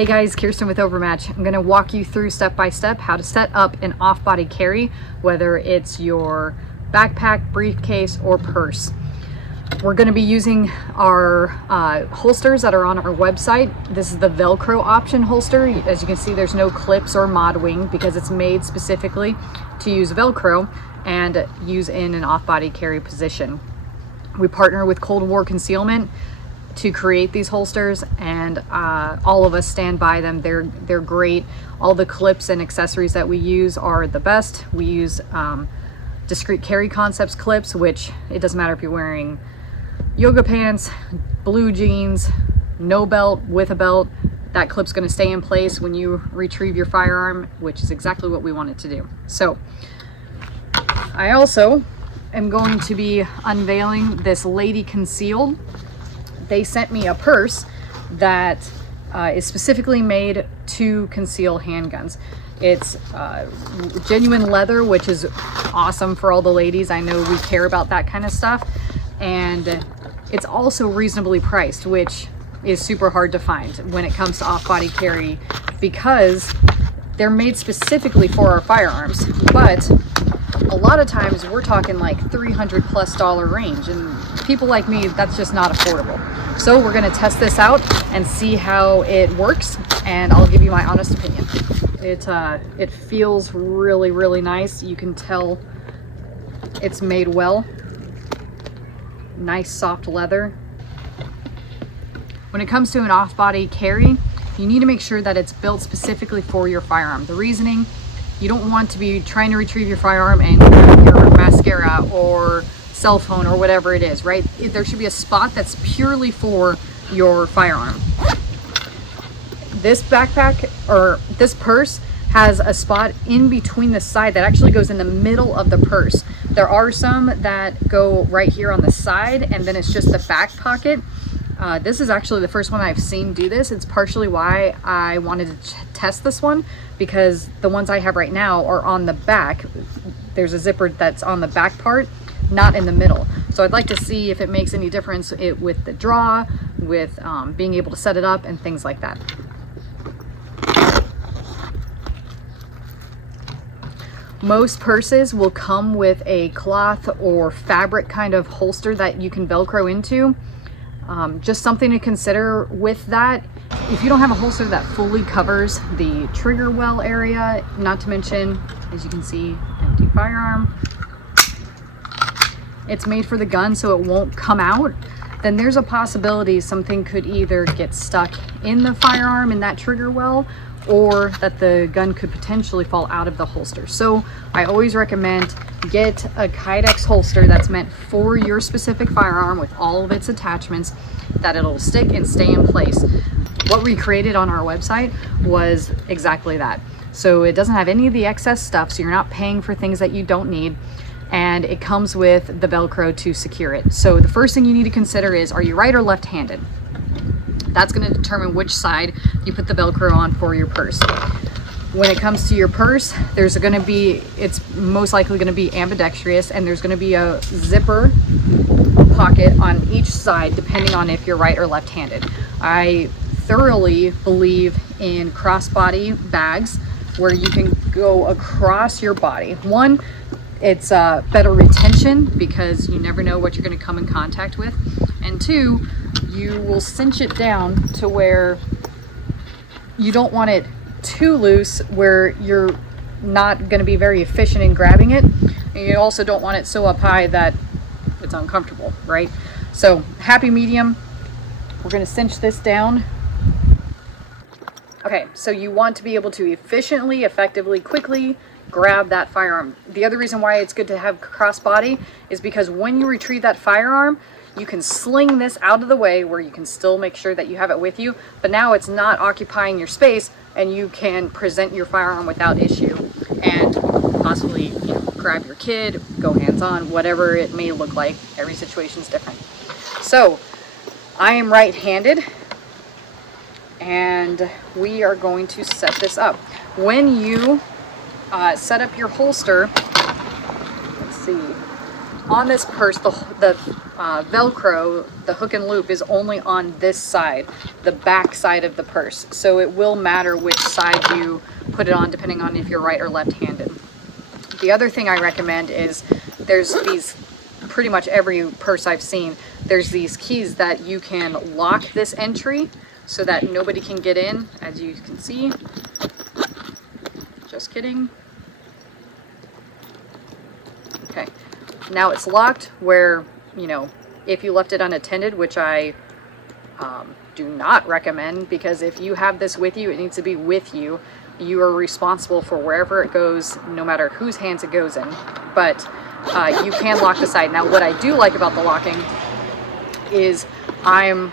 Hey guys, Kirsten with Overmatch. I'm going to walk you through step by step how to set up an off-body carry, whether it's your backpack, briefcase, or purse. We're going to be using our holsters that are on our website. This is the Velcro option holster. As you can see, there's no clips or mod wing because it's made specifically to use Velcro and use in an off-body carry position. We partner with Cold War Concealment to create these holsters, and all of us stand by them. They're great. All the clips and accessories that we use are the best. We use Discreet Carry Concepts clips, which it doesn't matter if you're wearing yoga pants, blue jeans, no belt, with a belt, that clip's going to stay in place when you retrieve your firearm, which is exactly what we want it to do. So I also am going to be unveiling this Lady Concealed. They sent me a purse that is specifically made to conceal handguns. It's genuine leather, which is awesome for all the ladies. I know we care about that kind of stuff. And it's also reasonably priced, which is super hard to find when it comes to off-body carry because they're made specifically for our firearms. But a lot of times we're talking like $300+ range, and people like me, that's just not affordable. So we're going to test this out and see how it works, and I'll give you my honest opinion. It feels really, really nice. You can tell it's made well. Nice soft leather. When it comes to an off-body carry, you need to make sure that it's built specifically for your firearm. The reasoning: you don't want to be trying to retrieve your firearm and grab your mascara or cell phone or whatever it is, right? There should be a spot that's purely for your firearm. This backpack or this purse has a spot in between the side that actually goes in the middle of the purse. There are some that go right here on the side, and then it's just the back pocket. This is actually the first one I've seen do this. It's partially why I wanted to test this one, because the ones I have right now are on the back. There's a zipper that's on the back part, not in the middle. So I'd like to see if it makes any difference with the draw, with being able to set it up and things like that. Most purses will come with a cloth or fabric kind of holster that you can Velcro into. Just something to consider with that. If you don't have a holster that fully covers the trigger well area, not to mention, as you can see, empty firearm, it's made for the gun so it won't come out, then there's a possibility something could either get stuck in the firearm in that trigger well, or that the gun could potentially fall out of the holster. So I always recommend get a Kydex holster that's meant for your specific firearm with all of its attachments, that it'll stick and stay in place. What we created on our website was exactly that. So it doesn't have any of the excess stuff, so you're not paying for things that you don't need, and it comes with the Velcro to secure it. So the first thing you need to consider is, are you right or left-handed? That's going to determine which side you put the Velcro on for your purse. When it comes to your purse, it's most likely going to be ambidextrous, and there's going to be a zipper pocket on each side depending on if you're right or left-handed. I thoroughly believe in crossbody bags where you can go across your body. One, it's better retention because you never know what you're going to come in contact with, and two, you will cinch it down to where you don't want it too loose where you're not going to be very efficient in grabbing it, and you also don't want it so up high that it's uncomfortable, right? So happy medium. We're going to cinch this down. Okay, so you want to be able to efficiently, effectively, quickly grab that firearm. The other reason why it's good to have crossbody is because when you retrieve that firearm, you can sling this out of the way where you can still make sure that you have it with you, but now it's not occupying your space, and you can present your firearm without issue and possibly, grab your kid, go hands-on, whatever it may look like. Every situation is different. So I am right-handed, and we are going to set this up. When you set up your holster, let's see, on this purse, the Velcro, the hook and loop is only on this side, the back side of the purse. So it will matter which side you put it on depending on if you're right or left-handed. The other thing I recommend is there's these, pretty much every purse I've seen, there's these keys that you can lock this entry so that nobody can get in, as you can see. Just kidding. Okay, now it's locked where, you know, if you left it unattended, which I do not recommend, because if you have this with you, it needs to be with you. You are responsible for wherever it goes, no matter whose hands it goes in. But you can lock the side. Now, what I do like about the locking is I'm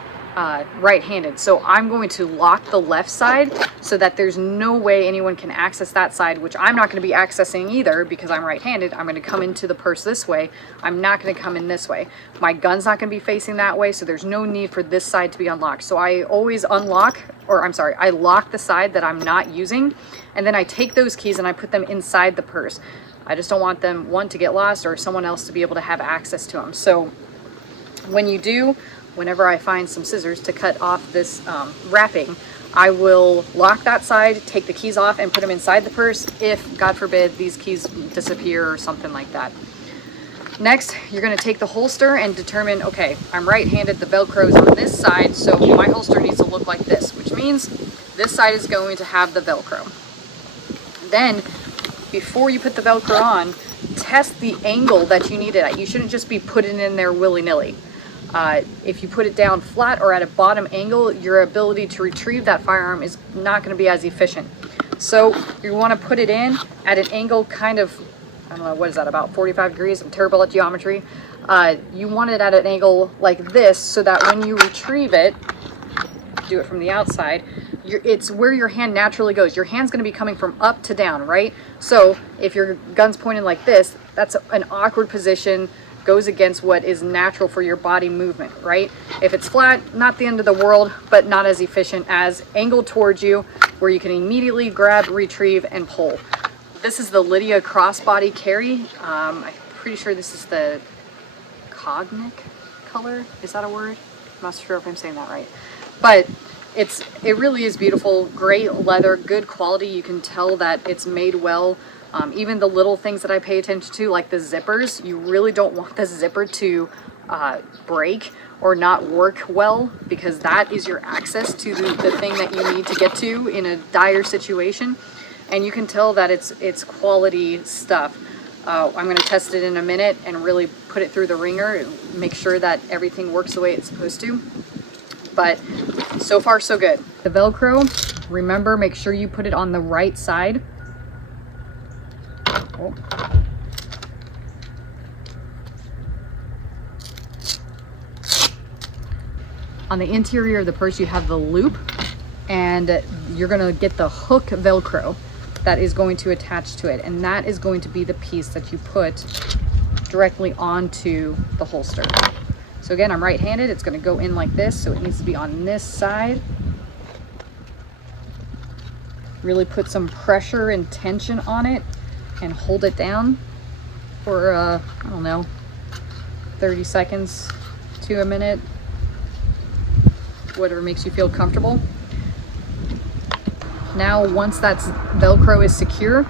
right-handed, so I'm going to lock the left side so that there's no way anyone can access that side, which I'm not going to be accessing either because I'm right-handed. I'm going to come into the purse this way. I'm not going to come in this way. My gun's not going to be facing that way, so there's no need for this side to be unlocked. So I always I lock the side that I'm not using, and then I take those keys and I put them inside the purse. I just don't want them, one, to get lost, or someone else to be able to have access to them. So when you do, whenever I find some scissors to cut off this wrapping, I will lock that side, take the keys off, and put them inside the purse if, God forbid, these keys disappear or something like that. Next, you're going to take the holster and determine, okay, I'm right-handed, the Velcro is on this side, so my holster needs to look like this, which means this side is going to have the Velcro. Then, before you put the Velcro on, test the angle that you need it at. You shouldn't just be putting it in there willy-nilly. If you put it down flat or at a bottom angle, your ability to retrieve that firearm is not going to be as efficient. So you want to put it in at an angle kind of, I don't know, what is that, about 45 degrees? I'm terrible at geometry. You want it at an angle like this so that when you retrieve it, do it from the outside, it's where your hand naturally goes. Your hand's going to be coming from up to down, right? So if your gun's pointed like this, that's an awkward position, goes against what is natural for your body movement, right? If it's flat, not the end of the world, but not as efficient as angled towards you, where you can immediately grab, retrieve, and pull. This is the Lydia crossbody carry. I'm pretty sure this is the cognac color. Is that a word? I'm not sure if I'm saying that right. But it really is beautiful. Great leather, good quality. You can tell that it's made well. Even the little things that I pay attention to, like the zippers, you really don't want the zipper to break or not work well, because that is your access to the thing that you need to get to in a dire situation. And you can tell that it's quality stuff. I'm going to test it in a minute and really put it through the ringer, make sure that everything works the way it's supposed to. But so far so good. The Velcro, remember, make sure you put it on the right side. Oh. On the interior of the purse, you have the loop, and you're going to get the hook Velcro that is going to attach to it, and that is going to be the piece that you put directly onto the holster. So again, I'm right-handed. It's going to go in like this, so it needs to be on this side. Really put some pressure and tension on it and hold it down for, I don't know, 30 seconds to a minute, whatever makes you feel comfortable. Now, once that Velcro is secure,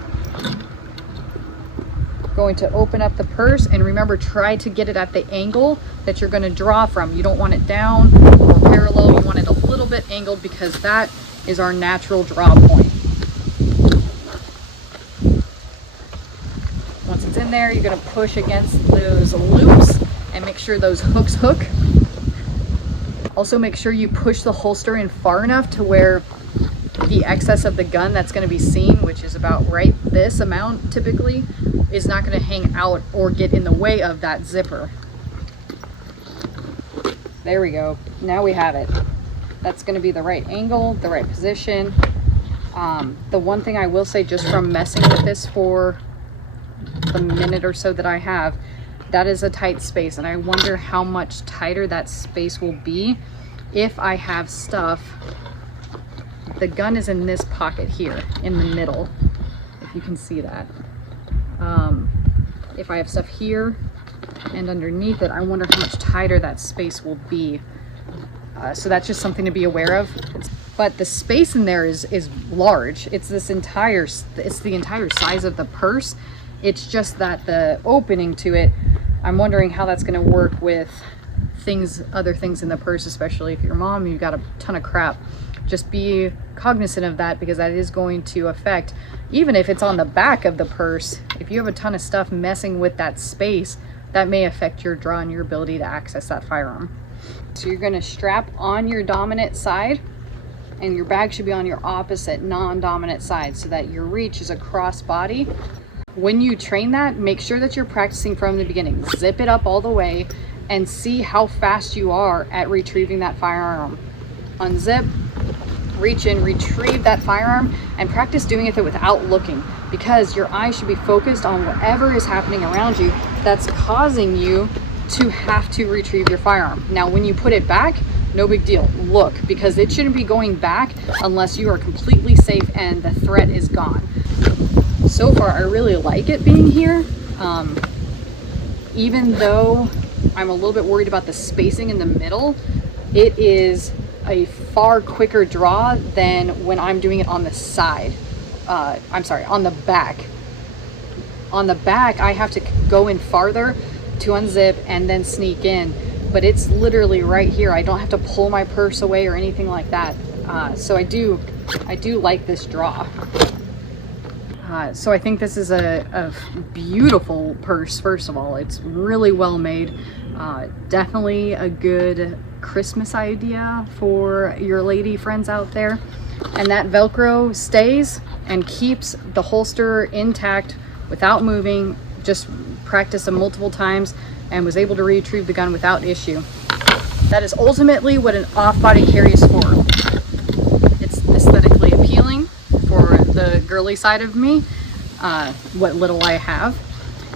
going to open up the purse, and remember, try to get it at the angle that you're going to draw from. You don't want it down or parallel, you want it a little bit angled, because that is our natural draw point. Once it's in there, you're going to push against those loops and make sure those hooks hook. Also, make sure you push the holster in far enough to where the excess of the gun that's going to be seen, which is about right this amount typically, is not going to hang out or get in the way of that zipper. There we go. Now we have it. That's going to be the right angle, the right position. The one thing I will say, just from messing with this for the minute or so that I have, that is a tight space, and I wonder how much tighter that space will be if I have stuff. The gun is in this pocket here in the middle, if you can see that. If I have stuff here, and underneath it, I wonder how much tighter that space will be. So that's just something to be aware of. But the space in there is large. It's the entire size of the purse. It's just that the opening to it, I'm wondering how that's going to work with other things in the purse, especially if you're a mom, you've got a ton of crap. Just be cognizant of that, because that is going to affect, even if it's on the back of the purse, if you have a ton of stuff messing with that space, that may affect your draw and your ability to access that firearm. So you're going to strap on your dominant side, and your bag should be on your opposite non-dominant side, so that your reach is across body. When you train that, make sure that you're practicing from the beginning. Zip it up all the way and see how fast you are at retrieving that firearm. Unzip, reach in, retrieve that firearm, and practice doing it without looking, because your eyes should be focused on whatever is happening around you that's causing you to have to retrieve your firearm. Now, when you put it back, no big deal. Look, because it shouldn't be going back unless you are completely safe and the threat is gone. So far, I really like it being here, even though I'm a little bit worried about the spacing in the middle. It is a far quicker draw than when I'm doing it on the side. On the back. On the back, I have to go in farther to unzip and then sneak in, but it's literally right here. I don't have to pull my purse away or anything like that. So I do like this draw. So I think this is a beautiful purse. First of all, it's really well made. Definitely a good Christmas idea for your lady friends out there. And that Velcro stays and keeps the holster intact without moving. Just practiced them multiple times and was able to retrieve the gun without issue. That is ultimately what an off-body carry is for. It's aesthetically appealing for the girly side of me, what little I have.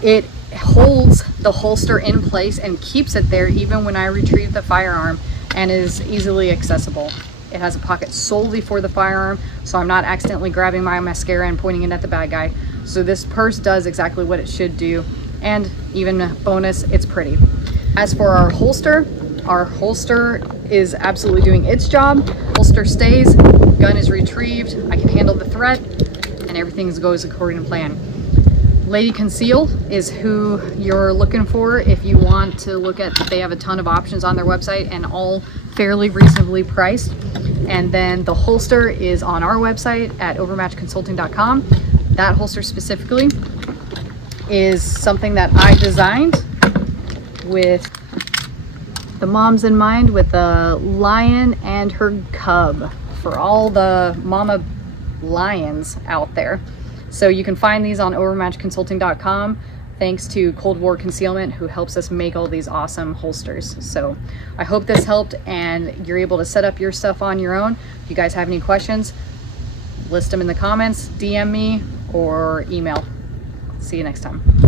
It holds the holster in place and keeps it there even when I retrieve the firearm, and is easily accessible. It has a pocket solely for the firearm, so I'm not accidentally grabbing my mascara and pointing it at the bad guy. So this purse does exactly what it should do, and even bonus, it's pretty. As for our holster is absolutely doing its job. Holster stays, gun is retrieved, I can handle the threat, and everything goes according to plan. Lady Conceal is who you're looking for if you want to look at. They have a ton of options on their website and all fairly reasonably priced. And then the holster is on our website at overmatchconsulting.com. That holster specifically is something that I designed with the moms in mind, with a lion and her cub, for all the mama lions out there. So you can find these on overmatchconsulting.com, thanks to Cold War Concealment, who helps us make all these awesome holsters. So I hope this helped and you're able to set up your stuff on your own. If you guys have any questions, list them in the comments, DM me, or email. See you next time.